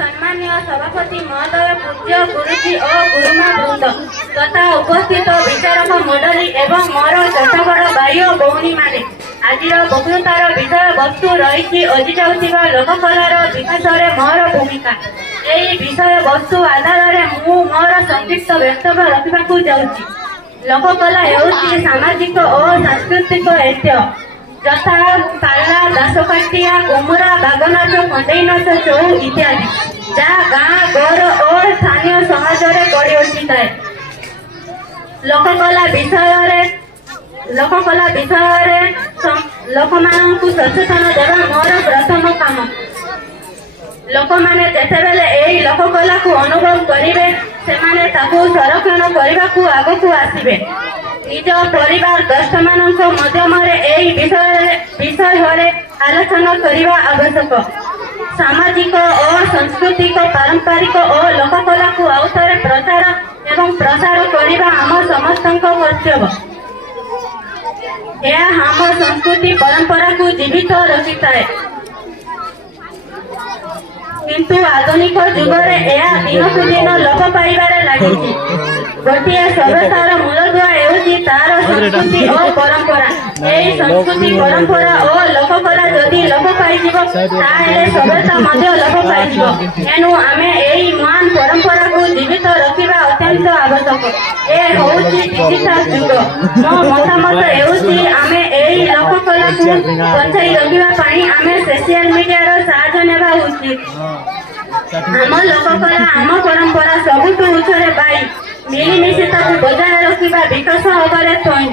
सम्मान्य सभापति महोदय, पूज्य गुरुजी और गुरुमा वृंद तथा उपस्थित विचारक मंडली एवं मोर छोट बड़ भाई और भौणी माने आज बक्तृतार विषय वस्तु रही अजी जाउथिबा लोककलार विकास में मोर भूमिका। यही विषय वस्तु आधार में मु मोर संक्षिप्त वक्तव्य रखा जाउछि। लोककला हेउछि सामाजिक और सांस्कृतिक ऐतिह्य यथा पाला, दासकाठिया, घुमुरा, बागनाच, कंडेई नाच, छौ इत्यादि जहाँ गाँ घर और स्थानीय समाज में गढ़ी उठिଥାଏ। लोककला विषय लोक मानू सचेतन देवा मोर प्रथम काम। लोक मैंने जितेबले यही लोककला को अनुभव करेंगे से संरक्षण करने को आग को आसवे। निज परिवार दृष्ट माध्यम विषय आलोचना करने आवश्यक। सामाजिक और सांस्कृतिक पारंपरिक और लोककला को आउथरे प्रचार एवं प्रसार करने आम समस्त कर्तव्य। यह आम संस्कृति परंपरा को जीवित रखिए किंतु आधुनिक जुगरे यह दिनक दिन लोप पाइबारे लागिछि। गोटे सभ्यतार मूलदुआ हेउछि तार संस्कृति और परंपरा। यही संस्कृति परंपरा और लोककला जदि लोप पाइजिबो ताहेले सभ्यता मध्य लोप पाइजिबो। एनु आमे एही महान परंपरा को जीवित रखिबा अत्यंत आवश्यक। ए होउछि डिजिटल जुग। मो मतामत हेउछि आमे एही लोककला को बचाई रखिबा पई आमे सोशल मीडिया रो साहाय्य नेबा उचित। आम लोककला आम परंपरा सबुठ उच्चरे पाई मिलिमिशि बजाय रखा विकास होबारे थई।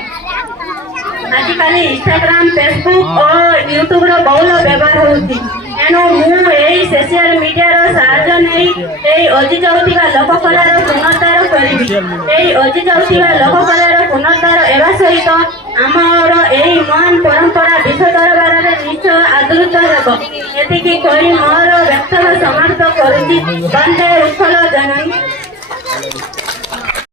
आजिकल इंस्टाग्राम, फेसबुक और यूट्यूब रो बहुल व्यवहार होउछि। एनु मु एही सोशल मीडिया रो साहाय्य नै अजी जाउथिबा लोककला रो पुनरुद्धार करिबि। एही अजी जाउथिबा लोककला रो पुनरुद्धार एवा सहित आमर एही महान परंपरा विश्व दरबार में निश्चय आदृत हेब। एतिकी कहि मोर वक्तव्य समाप्त करुछि। वंदे उत्कल जननी।